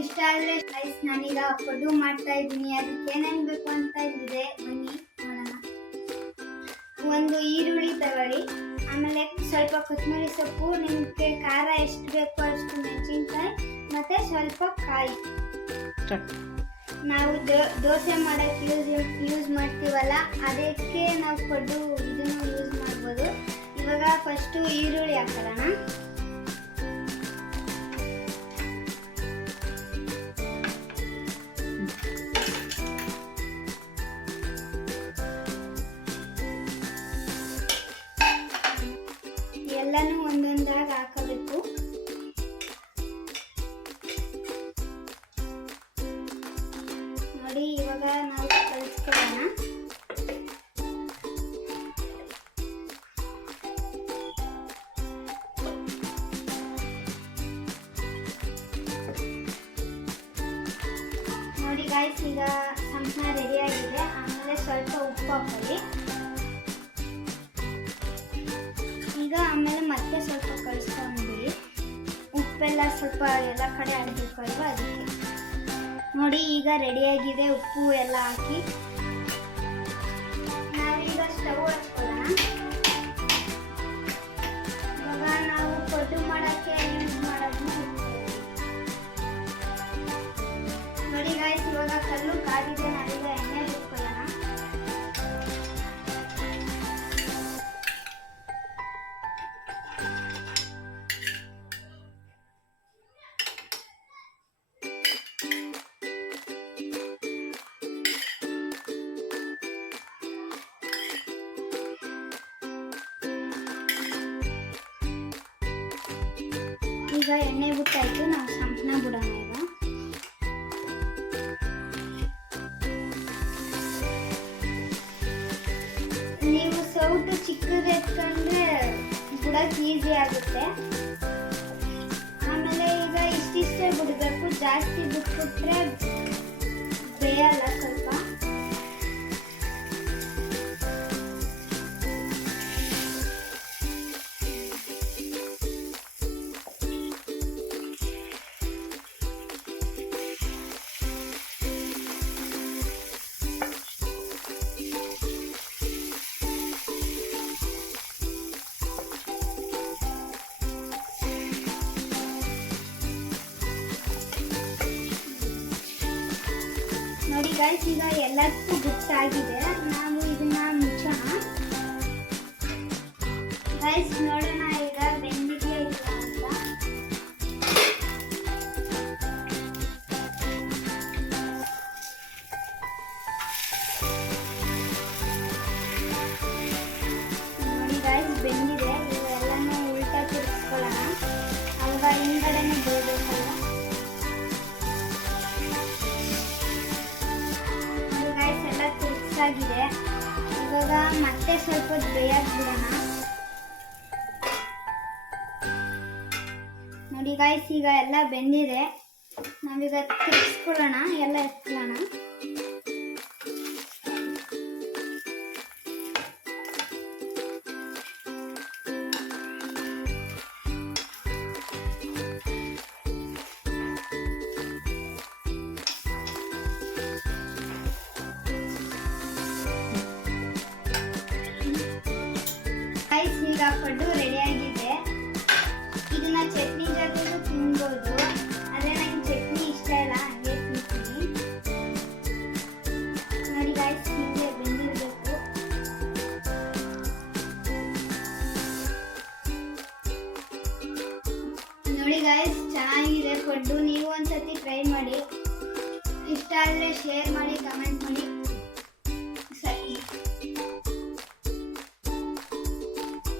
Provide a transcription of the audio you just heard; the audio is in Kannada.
ಇಷ್ಟ ಆದರೆ ಗೈಸ್ ನಾನೀಗ ಪಡ್ಡು ಮಾಡ್ತಾ ಇದ್ದೀನಿ. ಅದಕ್ಕೆ ಏನೇನು ಬೇಕು ಅಂತ ಇದೆ ಬನ್ನಿ ನೋಡೋಣ. ಒಂದು ಈರುಳ್ಳಿ ತಗೊಳ್ಳಿ, ಆಮೇಲೆ ಸ್ವಲ್ಪ ಕೊತ್ತಂಬರಿ ಸೊಪ್ಪು, ನಿಮಗೆ ಖಾರ ಎಷ್ಟು ಬೇಕೋ ಅಷ್ಟು ಮೆಣಸಿನ್ಕಾಯಿ, ಮತ್ತು ಸ್ವಲ್ಪ ಕಾಯಿ. ನಾವು ದೋಸೆ ಮಾಡೋಕ್ಕೆ ಯೂಸ್ ಮಾಡ್ತೀವಲ್ಲ, ಅದಕ್ಕೆ ನಾವು ಪಡ್ಡು ಇದನ್ನು ಯೂಸ್ ಮಾಡ್ಬೋದು. ಇವಾಗ ಫಸ್ಟು ಈರುಳ್ಳಿ ಹಾಕೊಳ್ಳೋಣ. ಎಲ್ಲನೂ ಒಂದೊಂದಾಗಿ ಹಾಕಬೇಕು. ನೋಡಿ, ಇವಾಗ ನಾವು ಕಲಿಸ್ಕೊಳ್ಳೋಣ. ನೋಡಿ ಗಾಯ್ಸ್, ಈಗ ಸಂಪನ್ನ ರೆಡಿ ಆಗಿದೆ. ಆಮೇಲೆ ಸ್ವಲ್ಪ ಉಪ್ಪು ಹಾಕೊಳ್ಳಿ. ಈಗ ಆಮೇಲೆ ಮತ್ತೆ ಸ್ವಲ್ಪ ಕಲಿಸ್ಕೊಂಡ್ಬಿಡಿ. ಉಪ್ಪೆಲ್ಲ ಸ್ವಲ್ಪ ಎಲ್ಲ ಕಡೆ ಹಾಕಬೇಕಲ್ವ, ಅದಕ್ಕೆ. ನೋಡಿ, ಈಗ ರೆಡಿಯಾಗಿದೆ. ಉಪ್ಪು ಎಲ್ಲ ಹಾಕಿ ನಾವೀಗ ಸ್ಟವ್ ಹಚ್ಕೊಳ್ಳೋಣ. ಇವಾಗ ನಾವು ಪಡ್ಡು ಮಾಡೋಕ್ಕೆ ಯೂಸ್ ಮಾಡೋದನ್ನ ನೋಡಿ ಗಾಯ್ಸ್, ಇವಾಗ ಕಲ್ಲು ಕಾದಿದೆ. ನಾವೀಗ ಎಣ್ಣೆ ಬಿಟ್ಕೊಳ್ಳೋಣ. ಈಗ ಎಣ್ಣೆ ಬಿಟ್ಟಾಯ್ತು, ನಾವು ಸಂಪನ್ನ ಬಿಡೋಣ. ಈಗ ನೀವು ಸೌಟು ಚಿಕ್ಕದು ಎತ್ಕೊಂಡ್ರೆ ಬಿಡೋಕೆ ಈಸಿ ಆಗುತ್ತೆ. ಆಮೇಲೆ ಈಗ ಇಷ್ಟಿಷ್ಟೇ ಬಿಡಬೇಕು, ಜಾಸ್ತಿ ಬಿಟ್ಬಿಟ್ರೆ ಬೇಯಲ್ಲ ಸ್ವಲ್ಪ. ನೋಡಿ ಗೈಸ್, ಈಗ ಎಲ್ಲದಕ್ಕೂ ಗೊತ್ತಾಗಿದೆ. ನಾವು ಇದನ್ನ ಮುಚ್ಚೋಣ. ಗೈಸ್ ನೋಡೋಣ ಈಗ ಬೆಂದಿದೆಯಾ ಇಲ್ಲ ಅಂತ. ನೋಡಿ ಗೈಸ್, ಬೆಂದಿದೆ. ಇವೆಲ್ಲನೂ ಉಲ್ಟಾ ತಿರ್ಗಿಸ್ಕೊಳ್ಳೋಣ. ಅವಾಗ ಹಿಂಗಡೆನೇ ಬೇಯಬೇಕಲ್ಲ. ಆಗಿದೆ. ಇವಾಗ ಮತ್ತೆ ಸ್ವಲ್ಪ ಬೇಯಕ್ಕೆ ಬಿಡೋಣ. ನೋಡಿ ಗಾಯ್ಸ್, ಈಗ ಎಲ್ಲ ಬೆಂದಿದೆ. ನಾವೀಗ ತಿರ್ಗಿಸ್ಕೊಳ್ಳೋಣ, ಎಲ್ಲ ಎತ್ಕೊಳ್ಳೋಣ. ಈಗ ಪಡ್ಡು ರೆಡಿಯಾಗಿದೆ. ಇದನ್ನ ಚಟ್ನಿ ಜೊತೆಗೂ ತಿನ್ಬೋದು. ಆದರೆ ನಂಗೆ ಚಟ್ನಿ ಇಷ್ಟ ಇಲ್ಲ, ಹಂಗೆ ತಿಂತೀನಿ. ನೋಡಿ ಗಾಯ್ಸ್, ಹೀಗೆ ಬೆಂದಿರಬೇಕು. ನೋಡಿ ಗಾಯ್ಸ್, ಚೆನ್ನಾಗಿದೆ ಪಡ್ಡು. ನೀವು ಒಂದ್ಸತಿ ಟ್ರೈ ಮಾಡಿ. ಇಷ್ಟ ಆದರೆ ಶೇರ್ ಮಾಡಿ, ಕಮೆಂಟ್ ಮಾಡಿ.